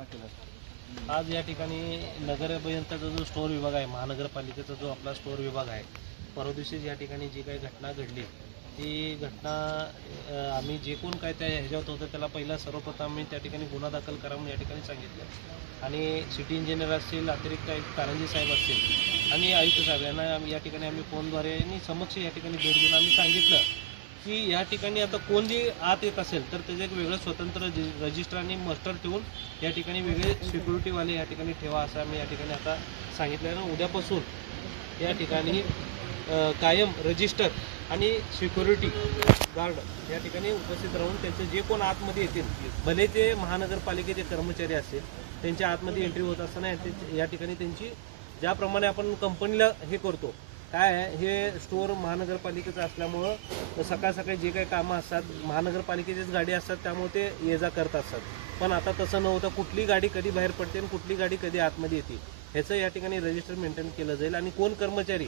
घोषणा केल्या? आज या ठिकाणी नगर अभियंत्याचा जो स्टोअर विभाग आहे, महानगरपालिकेचा जो आपला स्टोअर विभाग आहे, परवा दिवशी या ठिकाणी जी काही घटना घडली ती घटना आम्ही जे कोण काय त्या ह्याच्यात होतं त्याला पहिला सर्वप्रथम आम्ही त्या ठिकाणी गुन्हा दाखल करा म्हणून या ठिकाणी सांगितलं आणि सिटी इंजिनियर असतील, अतिरिक्त आयुक्त कारंजे साहेब असतील आणि आयुक्त साहेब यांना या ठिकाणी आम्ही फोनद्वारे आणि समक्ष या ठिकाणी भेट देऊन आम्ही सांगितलं की या ठिकाणी आता कोण जे आत येत असेल तर त्याचं एक वेगळं स्वतंत्र रजिस्टर आणि मास्टर ठेवून या ठिकाणी वेगळे सिक्युरिटीवाले या ठिकाणी ठेवा असं आम्ही या ठिकाणी आता सांगितलं आहे ना. उद्यापासून या ठिकाणी कायम रजिस्टर आणि सिक्युरिटी गार्ड या ठिकाणी उपस्थित राहून त्यांचे जे कोण आतमध्ये येतील, भले ते महानगरपालिकेचे कर्मचारी असेल, त्यांच्या आतमध्ये एंट्री होत असताना या ठिकाणी त्यांची ज्याप्रमाणे आपण कंपनीला हे करतो काय आहे, हे स्टोअर महानगरपालिकेचं असल्यामुळं सकाळ सकाळी जे काही कामं असतात महानगरपालिकेचीच गाडी असतात त्यामुळे ते ये जा करत असतात. पण आता तसं नव्हतं, कुठली गाडी कधी बाहेर पडते आणि कुठली गाडी कधी आतमध्ये येते ह्याचं या ठिकाणी रजिस्टर मेंटेन केलं जाईल आणि कोण कर्मचारी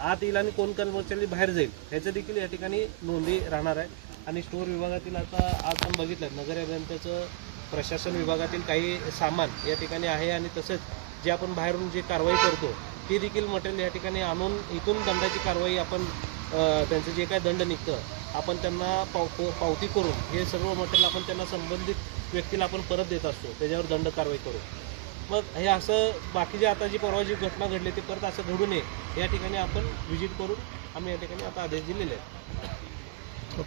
आत येईल आणि कोण कर्मचारी बाहेर जाईल ह्याचं देखील या ठिकाणी नोंदी राहणार आहे. आणि स्टोअर विभागातील आता आज आपण बघितलं नगर अभियंत्याचं प्रशासन विभागातील काही सामान या ठिकाणी आहे आणि तसंच जे आपण बाहेरून जे कारवाई करतो ते देखील मटेरियल या ठिकाणी आणून इथून दंडाची कारवाई आपण त्यांचं जे काय दंड निघतं आपण त्यांना पावती करून हे सर्व मटेरियल आपण त्यांना संबंधित व्यक्तीला आपण परत देत असतो, त्याच्यावर दंड कारवाई करू. मग हे असं बाकीचे आता जी परवा जी घटना घडली ते परत असं घडू नये या ठिकाणी आपण व्हिजिट करून आम्ही या ठिकाणी आता आदेश दिलेले आहेत.